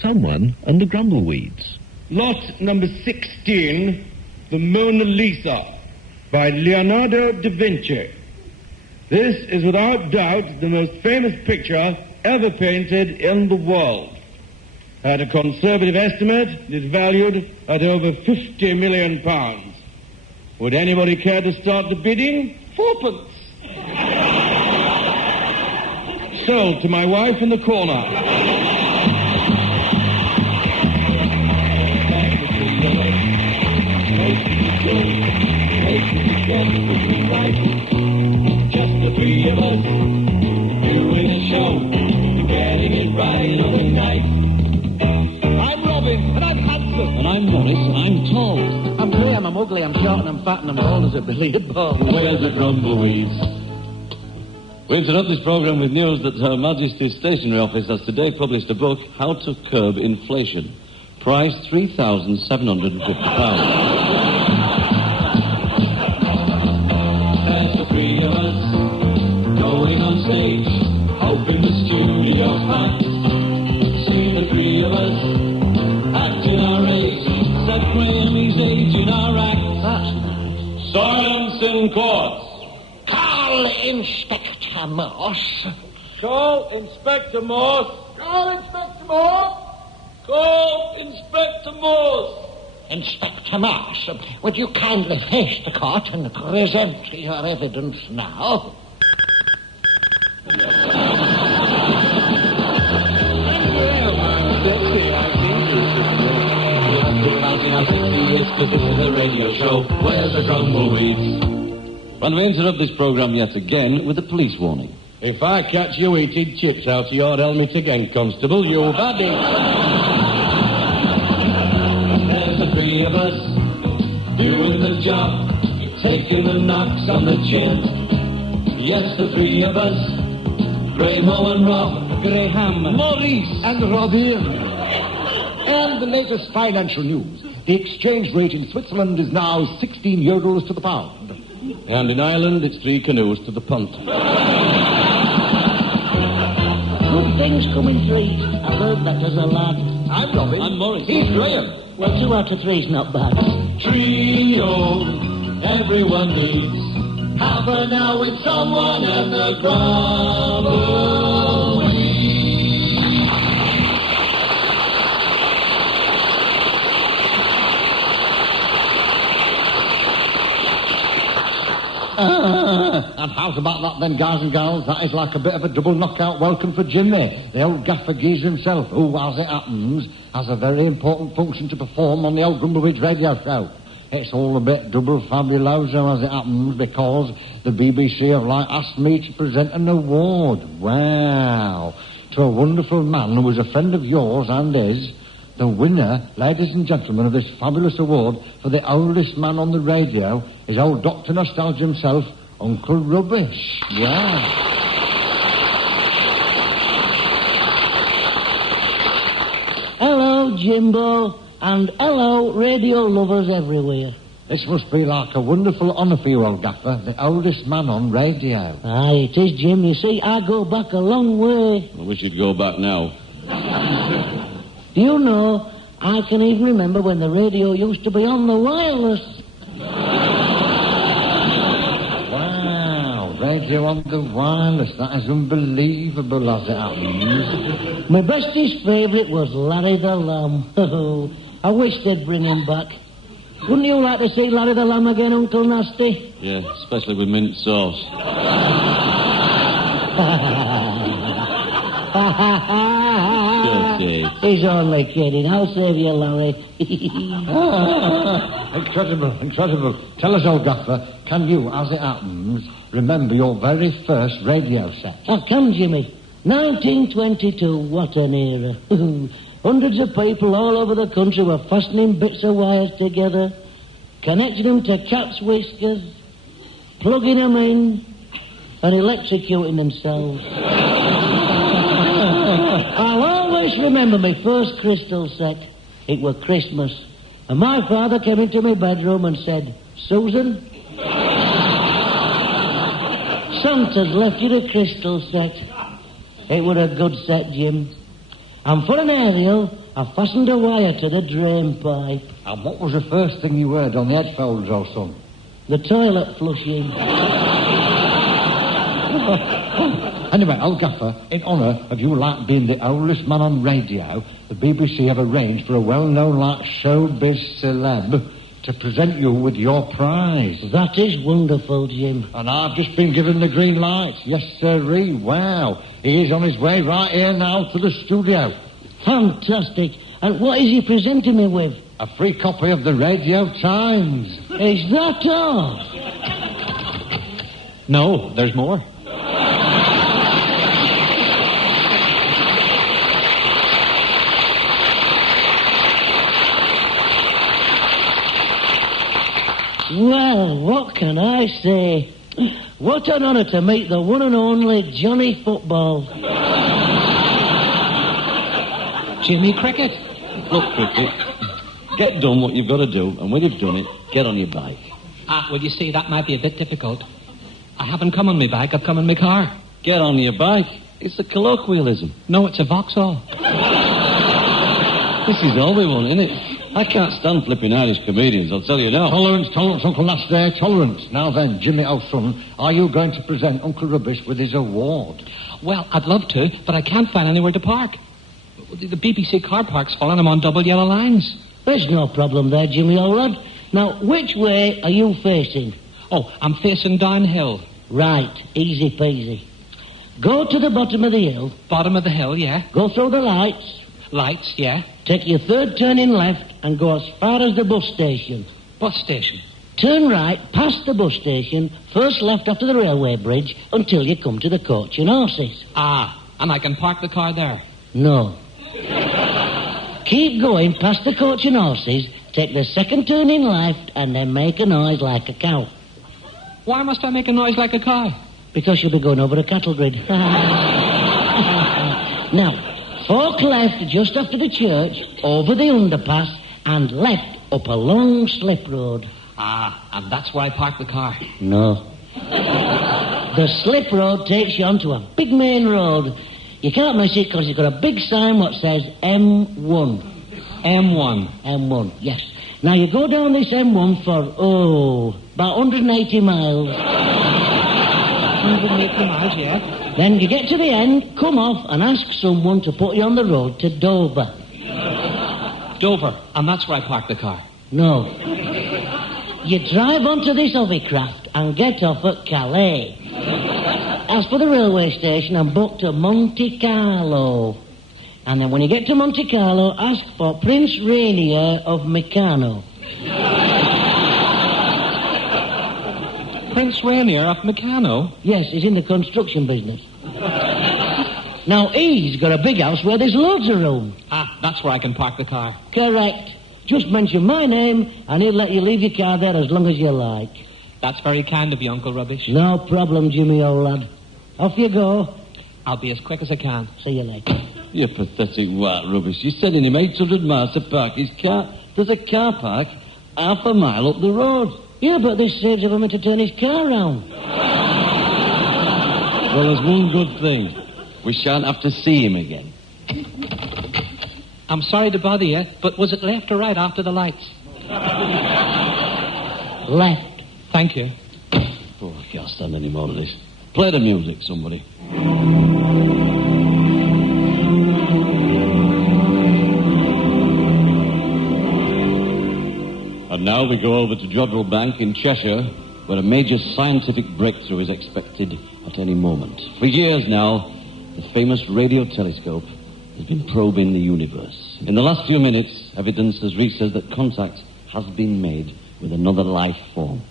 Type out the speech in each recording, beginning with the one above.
someone and the Grumbleweeds. Lot number 16, The Mona Lisa, by Leonardo da Vinci. This is without doubt the most famous picture ever painted in the world. At a conservative estimate, it is valued at over £50 million. Would anybody care to start the bidding? 4pence. Sold to my wife in the corner. Just the three of us doing a show, getting it right on the night. I'm Robin, and I'm handsome. And I'm Maurice, and I'm tall. I'm Graham, I'm ugly, I'm short, and I'm fat, and I'm old as a billiard ball. We're the Grumbleweeds. We interrupt this programme with news that Her Majesty's Stationery Office has today published a book, How to Curb Inflation. Price £3,750. There's the three of us going on stage, hoping the studio's packed. See the three of us acting our age, said Graham he's aging our act. That's nice. Silence in court. Call Inspector Morse. Call Inspector Morse. Call Inspector Morse. Call Inspector Morse. Inspector Morse, would you kindly face the court and present your evidence now? This is a radio show. Where's the Grumbleweeds? And we interrupt this programme yet again with a police warning. If I catch you eating chips out of your helmet again, Constable, you've had it. There's the three of us doing the job, taking the knocks on the chin. Yes, the three of us, Graham and Rob, Graham, Maurice, and Robin. And the latest financial news. The exchange rate in Switzerland is now 16 euros to the pound. And in Ireland, it's 3 canoes to the punt. Good things come in threes. I've heard that as a lad. I'm Robin. I'm Maurice. He's Graham. Well, 2 out of 3's not bad. trio, everyone needs half an hour with someone and the Grumbleweeds. And how about that then, guys and girls? That is like a bit of a double knockout welcome for Jimmy. The old gaffer geezer himself, who, as it happens, has a very important function to perform on the old Grumbleweeds radio show. It's all a bit double fabuloso as it happens, because the BBC have asked me to present an award. Wow. To a wonderful man who was a friend of yours and his. The winner, ladies and gentlemen, of this fabulous award for the oldest man on the radio is old Dr. Nostalgia himself, Uncle Rubbish. Yeah. Hello, Jimbo, and hello, radio lovers everywhere. This must be like a wonderful honour for you, old gaffer, the oldest man on radio. Aye, it is, Jim. You see, I go back a long way. I wish you'd go back now. Do you know, I can even remember when the radio used to be on the wireless. Wow, radio on the wireless. That is unbelievable as it happens. My bestest favourite was Larry the Lamb. I wish they'd bring him back. Wouldn't you like to see Larry the Lamb again, Uncle Nasty? Yeah, especially with mint sauce. He's only kidding. I'll save you, Larry. Incredible, incredible. Tell us, old gaffer, can you, as it happens, remember your very first radio set? I can, Jimmy. 1922, what an era. Hundreds of people all over the country were fastening bits of wires together, connecting them to cat's whiskers, plugging them in, and electrocuting themselves. I'll always remember my first crystal set. It was Christmas. And my father came into my bedroom and said, Susan, Santa's left you a crystal set. It was a good set, Jim. I And for an aerial, I fastened a wire to the drain pipe. And what was the first thing you heard on the headphones, old son? The toilet flushing. Anyway, old gaffer, in honour of you like being the oldest man on radio, the BBC have arranged for a well-known like showbiz celeb to present you with your prize. That is wonderful, Jim. And I've just been given the green light. Yes, sirree. Wow. He is on his way right here now to the studio. Fantastic. And what is he presenting me with? A free copy of the Radio Times. Is that all? No, there's more. Well, what can I say? What an honour to meet the one and only Johnny Football. Jimmy Cricket. Look, Cricket, get done what you've got to do, and when you've done it, get on your bike. Well, you see, that might be a bit difficult. I haven't come on my bike, I've come on my car. Get on your bike. It's a colloquialism. No, it's a Vauxhall. This is all we want, isn't it? I can't stand flipping Irish comedians, I'll tell you now. Tolerance, Uncle Nasty, tolerance. Now then, Jimmy, old son, are you going to present Uncle Rubbish with his award? Well, I'd love to, but I can't find anywhere to park. The BBC car park's full and I'm on double yellow lines. There's no problem there, Jimmy, old lad. Now, which way are you facing? Oh, I'm facing downhill. Right, easy peasy. Go to the bottom of the hill. Bottom of the hill, yeah. Go through the lights. Lights, yeah. Take your third turning left and go as far as the bus station. Bus station. Turn right past the bus station, first left after the railway bridge, until you come to the Coach and Horses. And I can park the car there? No. Keep going past the Coach and Horses, take the second turning left, and then make a noise like a cow. Why must I make a noise like a cow? Because you'll be going over a cattle grid. Now, fork left just after the church, over the underpass, and left up a long slip road. And that's where I park the car. No. The slip road takes you onto a big main road. You can't miss it because it's got a big sign what says M1. M1? M1, yes. Now, you go down this M1 for, about 180 miles. 180 miles, yeah. Then you get to the end, come off, and ask someone to put you on the road to Dover. Dover, and that's where I park the car. No. You drive onto this hovercraft and get off at Calais. Ask for the railway station and book to Monte Carlo. And then when you get to Monte Carlo, ask for Prince Rainier of Meccano. Prince Rainier of Meccano? Yes, he's in the construction business. Now, he's got a big house where there's loads of room. That's where I can park the car. Correct. Just mention my name, and he'll let you leave your car there as long as you like. That's very kind of you, Uncle Rubbish. No problem, Jimmy, old lad. Off you go. I'll be as quick as I can. See you later. You pathetic white rubbish. You're sending him 800 miles to park his car. There's a car park half a mile up the road. Yeah, but this saves him to turn his car round. Well, there's one good thing. We shan't have to see him again. I'm sorry to bother you, but was it left or right after the lights? Left. Thank you. Oh, I can't stand any more of this. Play the music, somebody. And now we go over to Jodrell Bank in Cheshire, where a major scientific breakthrough is expected at any moment. For years now, the famous radio telescope has been probing the universe. In the last few minutes, evidence has reached us that contact has been made with another life form.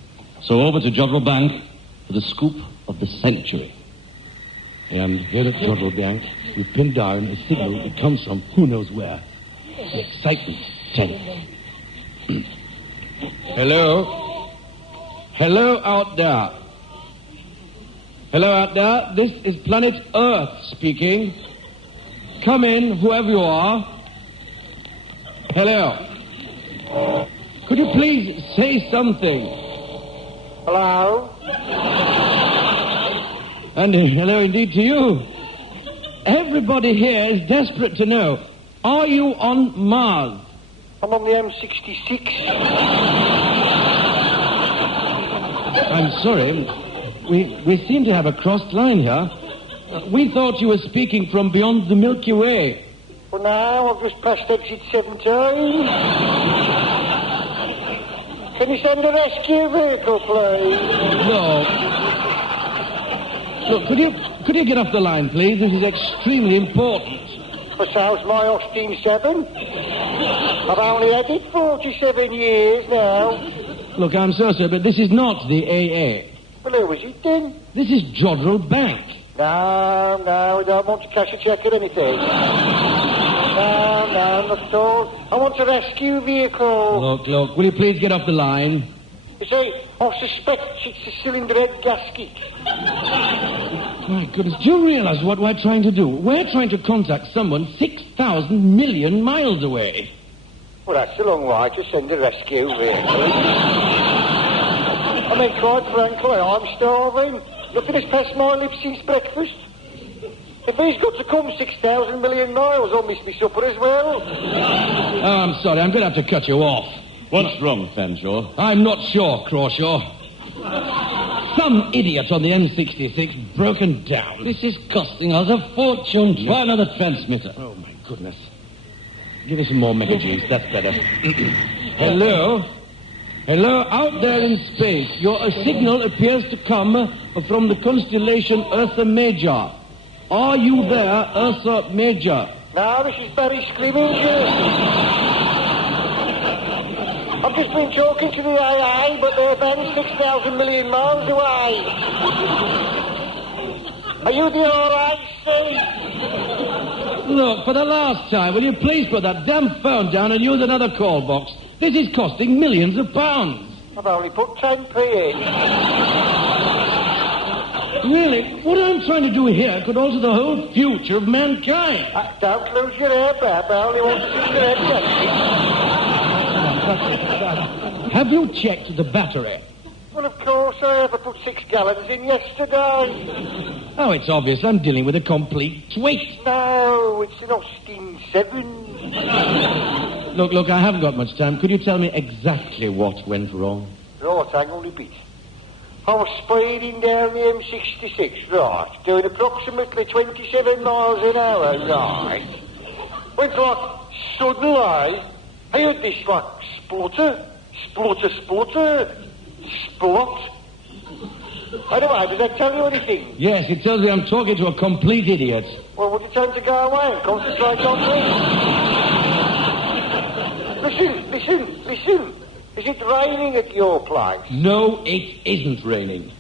So over to Jodrell Bank for the scoop of the century. And here at Jodrell Bank, we've pinned down a signal that comes from who knows where. The excitement tense. Hello? Hello out there. Hello out there. This is Planet Earth speaking. Come in, whoever you are. Hello. Could you please say something? Hello? And hello indeed to you. Everybody here is desperate to know Are you on Mars? I'm on the M66. I'm sorry. We seem to have a crossed line here. We thought you were speaking from beyond the Milky Way. Well, now I've just passed exit 17. Can you send a rescue vehicle, please? No. Look, could you get off the line, please? This is extremely important. For so's my Austin 7. I've only had it 47 years now. Look, I'm so sorry, but this is not the AA. Well, who is it then? This is Jodrell Bank. No, I don't want to cash a cheque or anything. No, not at all. I want a rescue vehicle. Look, will you please get off the line? You see, I suspect it's a cylinder head gasket. My goodness, do you realize what we're trying to do? We're trying to contact someone 6,000 million miles away. Well, that's a long way to send a rescue vehicle. I mean, quite frankly, I'm starving. Nothing has passed my lips since breakfast. If he's got to come 6,000 million miles, I'll miss my supper as well. Oh, I'm sorry, I'm going to have to cut you off. What's wrong, Fanshawe? I'm not sure, Crawshaw. Some idiot on the M66 broken down. This is costing us a fortune. Try another transmitter. Oh, my goodness. Give us some more messages, that's better. Hello? Hello, out there in space. Your signal appears to come from the constellation Ursa Major. Are you there, Ursa Major? No, this is Barry Scrivenger. I've just been talking to the AA, but they're about 6,000 million miles away. Are you the RAC? Look, for the last time, will you please put that damn phone down and use another call box? This is costing millions of pounds. I've only put 10p in. Really, what I'm trying to do here could alter the whole future of mankind. Don't lose your hair, Bab. I only want to see your head. Have you checked the battery? Well, of course I have. I put 6 gallons in yesterday. Oh, it's obvious. I'm dealing with a complete twit. No, it's an Austin 7. Look, I haven't got much time. Could you tell me exactly what went wrong? Right, hang on a bit. I was speeding down the M66, right, doing approximately 27 miles an hour, right. Went like, suddenly, I heard this, like, splutter, splot. Anyway, does that tell you anything? Yes, it tells me I'm talking to a complete idiot. Well, would you tell him to go away and concentrate on me? Listen. Is it raining at your place? No, it isn't raining.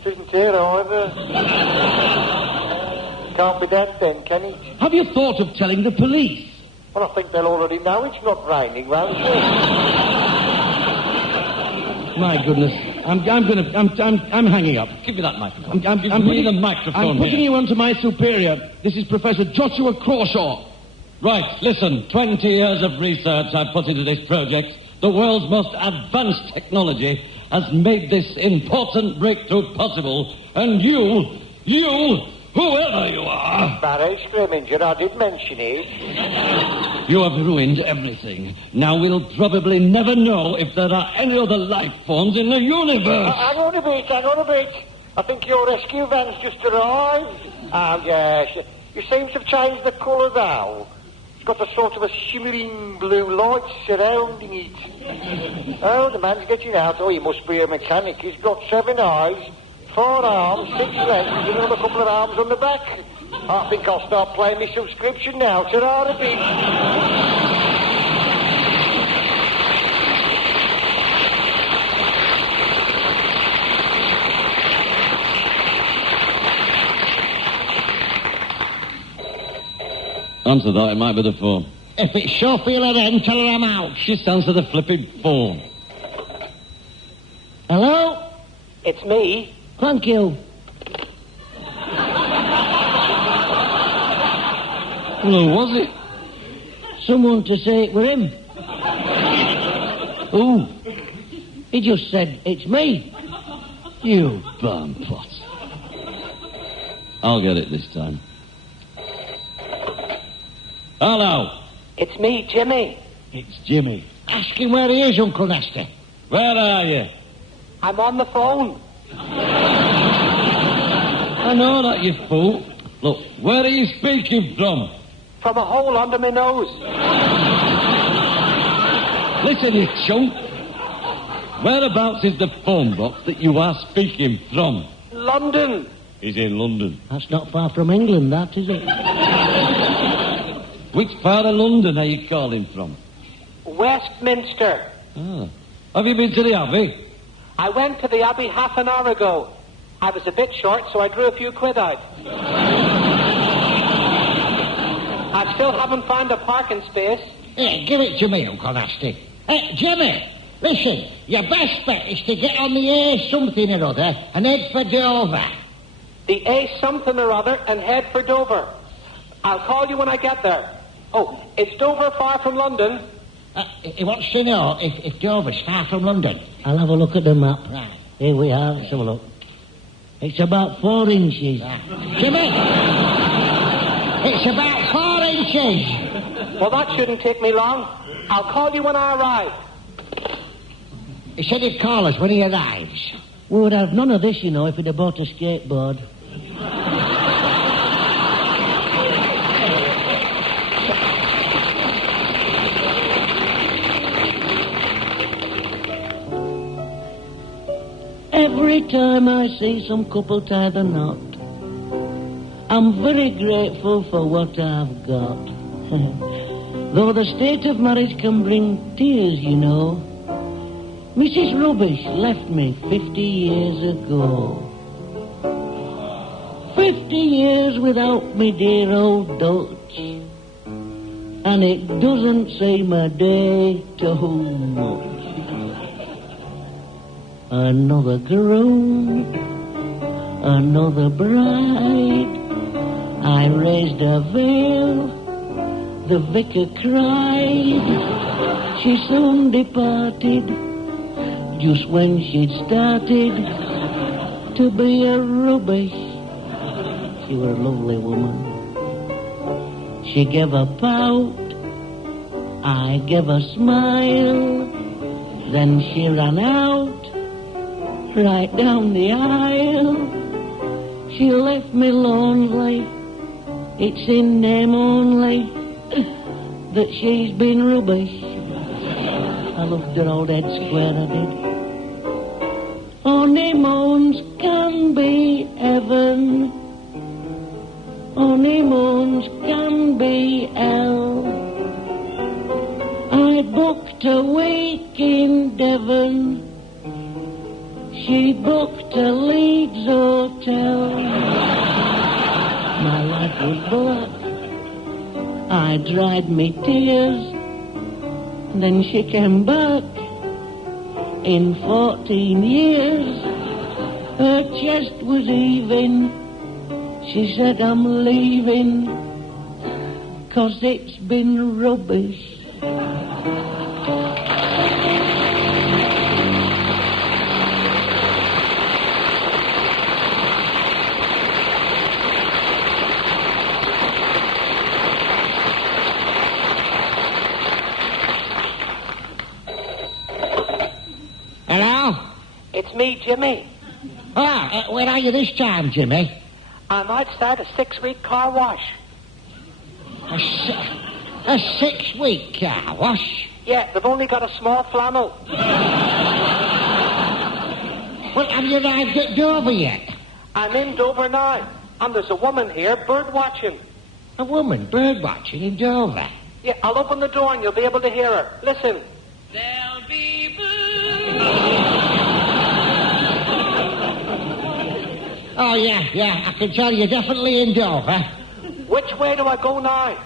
It isn't here either. Can't be that then, can it? Have you thought of telling the police? Well, I think they'll already know it's not raining, won't they? My goodness. I'm hanging up. Give me that microphone. I'm Give me the microphone I'm putting here. you on to my superior. This is Professor Joshua Crawshaw. Right, listen. 20 years of research I've put into this project. The world's most advanced technology has made this important breakthrough possible. And you, whoever you are... Barry Scrivenger, I did mention it. You have ruined everything. Now we'll probably never know if there are any other life forms in the universe. Hang on a bit. I think your rescue van's just arrived. Oh, yes. You seem to have changed the colour, though. It's got a sort of a shimmering blue light surrounding it. Oh, the man's getting out. Oh, he must be a mechanic. He's got 7 eyes, 4 arms, 6 legs, and another couple of arms on the back. I think I'll start playing my subscription now. Ta-ra a bit. Answer that, it might be the phone. If it's sure feel her then, tell her I'm out. Just answer the flipping phone. Hello? It's me. Thank you. Well, who was it? Someone to say it were him. Who? He just said, it's me. You barnpot. I'll get it this time. Hello. It's me, Jimmy. It's Jimmy. Ask him where he is, Uncle Nasty. Where are you? I'm on the phone. I know that, you fool. Look, where are you speaking from? From a hole under my nose. Listen, you chump. Whereabouts is the phone box that you are speaking from? London. He's in London. That's not far from England, that, is it? Which part of London are you calling from? Westminster. Ah. Have you been to the Abbey? I went to the Abbey half an hour ago. I was a bit short, so I drew a few quid out. I still haven't found a parking space. Here, give it to me, Uncle Nasty. Hey, Jimmy, listen, your best bet is to get on the A something or other and head for Dover. The A something or other and head for Dover. I'll call you when I get there. Oh, is Dover far from London? He wants to know if Dover's far from London. I'll have a look at the map. Right. Here we are. Let's have a look. It's about 4 inches. Jimmy, it's about 4 inches. Well, that shouldn't take me long. I'll call you when I arrive. He said he'd call us when he arrives. We would have none of this, you know, if we'd have bought a skateboard. Every time I see some couple tie the knot, I'm very grateful for what I've got. Though the state of marriage can bring tears, you know, Mrs. Rubbish left me 50 years ago. 50 years without me dear old Dutch, and it doesn't seem a day too much. Another groom, another bride. I raised a veil, the vicar cried. She soon departed, just when she'd started to be a rubbish. She was a lovely woman. She gave a pout, I gave a smile, then she ran out, right down the aisle. She left me lonely, it's in name only that she's been rubbish. I loved her old head square, I did. Honeymoons can be heaven, honeymoons can be hell. I booked a week in Devon, she booked a Leeds hotel. My life was black, I dried me tears, then she came back. In 14 years, her chest was heaving. She said, I'm leaving, 'cause it's been rubbish. Hello? It's me, Jimmy. Where are you this time, Jimmy? I'm outside a 6-week car wash. A 6-week car wash? Yeah, they've only got a small flannel. Well, have you arrived at Dover yet? I'm in Dover now, and there's a woman here bird watching. A woman bird watching in Dover? Yeah, I'll open the door and you'll be able to hear her. Listen. There'll be boo. Oh, yeah, I can tell you're definitely in Dover. Which way do I go now?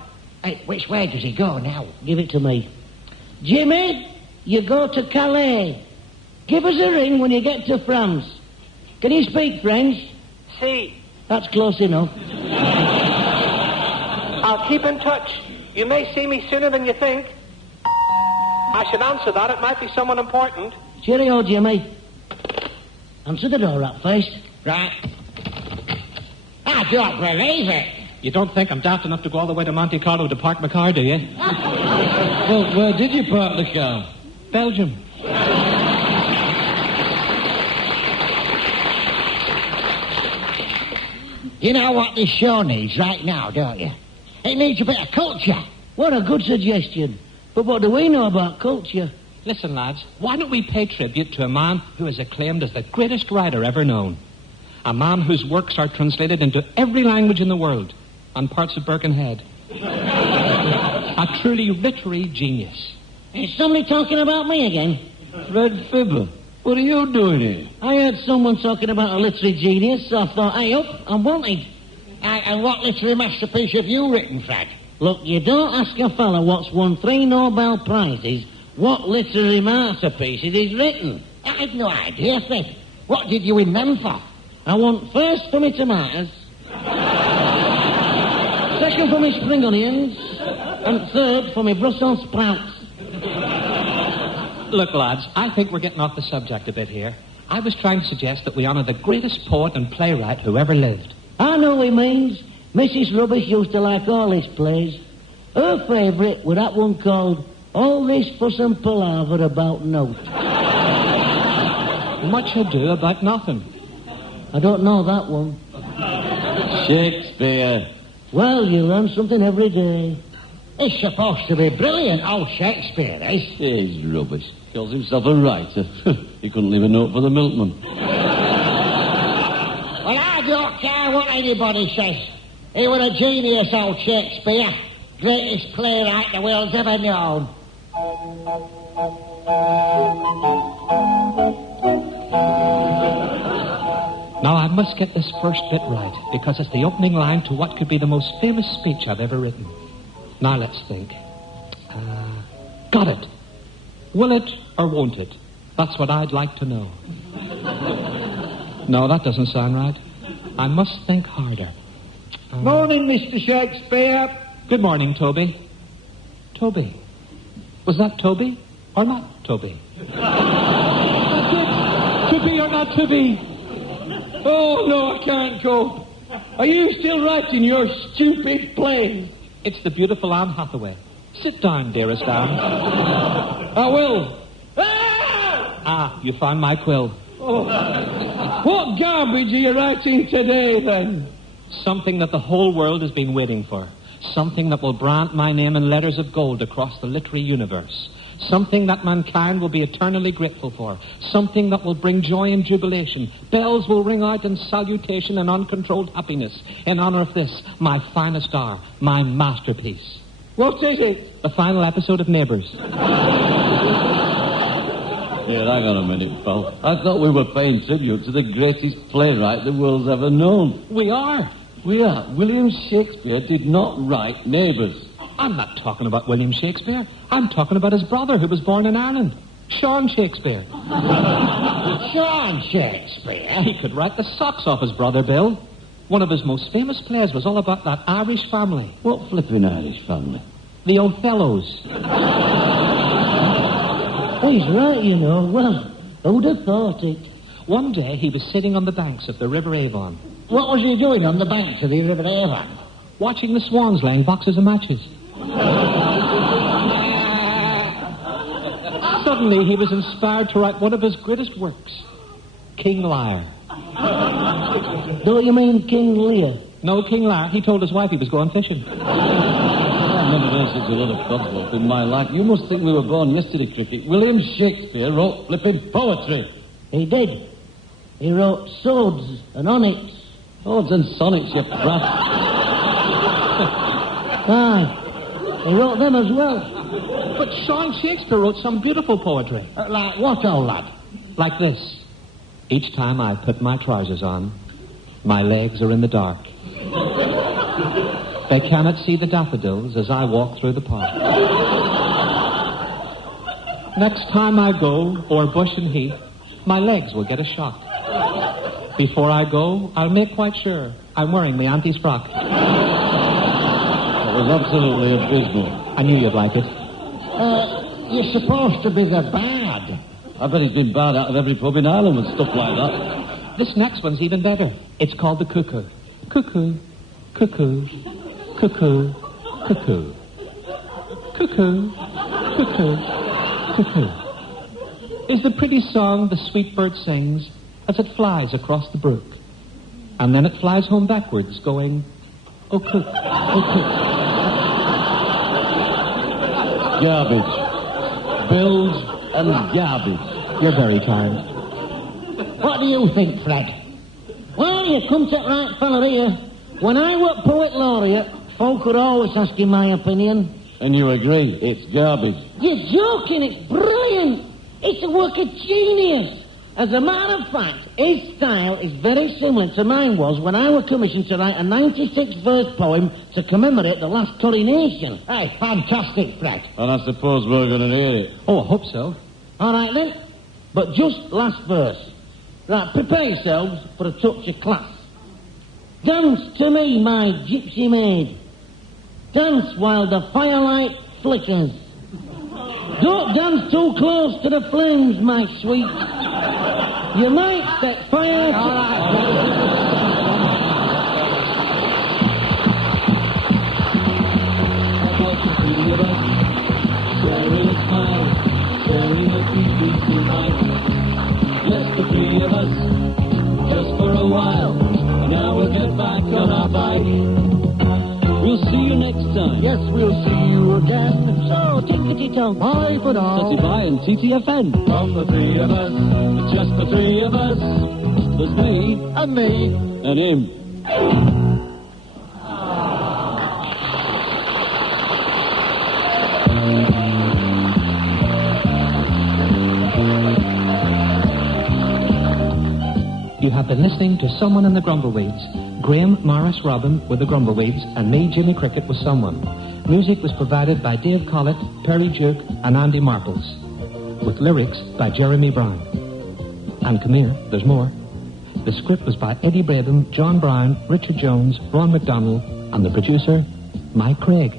Hey, which way does he go now? Give it to me. Jimmy, you go to Calais. Give us a ring when you get to France. Can you speak French? See. That's close enough. I'll keep in touch. You may see me sooner than you think. I should answer that. It might be someone important. Cheerio, Jimmy. Answer the door up first. Right. I don't believe it. You don't think I'm daft enough to go all the way to Monte Carlo to park my car, do you? Well, where did you park the car? Belgium. You know what this show needs right now, don't you? It needs a bit of culture. What a good suggestion. But what do we know about culture? Listen, lads, why don't we pay tribute to a man who is acclaimed as the greatest writer ever known? A man whose works are translated into every language in the world and parts of Birkenhead. A truly literary genius. Is somebody talking about me again? Fred Fibber, what are you doing here? I heard someone talking about a literary genius, so I thought, hey up, I'm wanted. And what literary masterpiece have you written, Fred? Look, you don't ask a fella what's won 3 Nobel Prizes what literary masterpieces he's written. I have no idea, Fred. What did you win them for? I want first for my tomatoes, second for my spring onions, and third for my Brussels sprouts. Look, lads, I think we're getting off the subject a bit here. I was trying to suggest that we honour the greatest poet and playwright who ever lived. I know what he means. Mrs. Rubbish used to like all his plays. Her favourite was that one called All This Fuss and Palaver About Note. Much ado about nothing. I don't know that one. Shakespeare. Well, you learn something every day. It's supposed to be brilliant, old Shakespeare, eh? He's rubbish. Calls himself a writer. He couldn't leave a note for the milkman. Well, I don't care what anybody says. He was a genius, old Shakespeare. Greatest playwright the world's ever known. Now, I must get this first bit right, because it's the opening line to what could be the most famous speech I've ever written. Now, let's think. Got it. Will it or won't it? That's what I'd like to know. No, that doesn't sound right. I must think harder. Morning, Mr. Shakespeare. Good morning, Toby. Toby. Was that Toby or not Toby? To be or not to be? Oh, no, I can't cope. Are you still writing your stupid plays? It's the beautiful Anne Hathaway. Sit down, dearest Anne. I will. Ah, you found my quill. Oh. What garbage are you writing today, then? Something that the whole world has been waiting for. Something that will brand my name in letters of gold across the literary universe. Something that mankind will be eternally grateful for. Something that will bring joy and jubilation. Bells will ring out in salutation and uncontrolled happiness in honor of this, my finest hour, my masterpiece. What is it? The final episode of Neighbours. Here, hang on a minute, pal. I thought we were paying tribute to the greatest playwright the world's ever known. We are. We are. William Shakespeare did not write Neighbours. I'm not talking about William Shakespeare. I'm talking about his brother who was born in Ireland. Sean Shakespeare. Sean Shakespeare? He could write the socks off his brother, Bill. One of his most famous plays was all about that Irish family. What flipping Irish family? The Othellos. Oh, he's right, you know. Well, who'd have thought it? One day he was sitting on the banks of the River Avon. What was he doing on the banks of the River Avon? Watching the swans laying boxes of matches. Suddenly he was inspired to write one of his greatest works, King Lear. Don't you mean King Lear? No, King Lear. He told his wife he was going fishing. I've never heard such a lot of codswallop in my life. You must think we were born yesterday, Cricket. William Shakespeare wrote flipping poetry. He did. He wrote Swords and Onyx. Odes and sonnets, you brat. Aye. He wrote them as well. But Sean Shakespeare wrote some beautiful poetry. Like what, old lad? Like this. Each time I put my trousers on, my legs are in the dark. They cannot see the daffodils as I walk through the park. Next time I go o'er bush and heath, my legs will get a shock. Before I go, I'll make quite sure I'm wearing my auntie's frock. That was absolutely abysmal. I knew you'd like it. You're supposed to be the bard. I bet he's been barred out of every pub in Ireland and stuff like that. This next one's even better. It's called the Cuckoo. Cuckoo, cuckoo, Cuckoo, cuckoo. Cuckoo, cuckoo, cuckoo. Is the pretty song the sweet bird sings as it flies across the brook. And then it flies home backwards, going, oh, cook, oh, cook. Garbage. Bilge and garbage. You're very kind. What do you think, Fred? Well, you come to the right fella here. When I were poet laureate, folk would always ask you my opinion. And you agree, it's garbage. You're joking, it's brilliant. It's a work of genius. As a matter of fact, his style is very similar to mine was when I was commissioned to write a 96-verse poem to commemorate the last coronation. Hey, fantastic, Fred. And I suppose we're going to hear it. Oh, I hope so. All right, then. But just last verse. Right, prepare yourselves for a touch of class. Dance to me, my gypsy maid. Dance while the firelight flickers. Don't dance too close to the flames, my sweet. You might set fire to... All right. Sharing a smile, sharing a sweet tonight. Just the three of us, just for a while. Now we'll get back on our bike. We'll see you next time. Yes, we'll see you again. So, tickety-tong. Bye for now. Spotify and TTFN. From the three of us, just the three of us. There's me. And me. And him. You have been listening to Someone in the Grumbleweeds. Graham Maurice Robin with the Grumbleweeds and me, Jimmy Cricket, with Someone. Music was provided by Dave Collett, Perry Duke and Andy Marples. With lyrics by Jeremy Brown. And come here, there's more. The script was by Eddie Braben, John Brown, Richard Jones, Ron McDonnell and the producer, Mike Craig.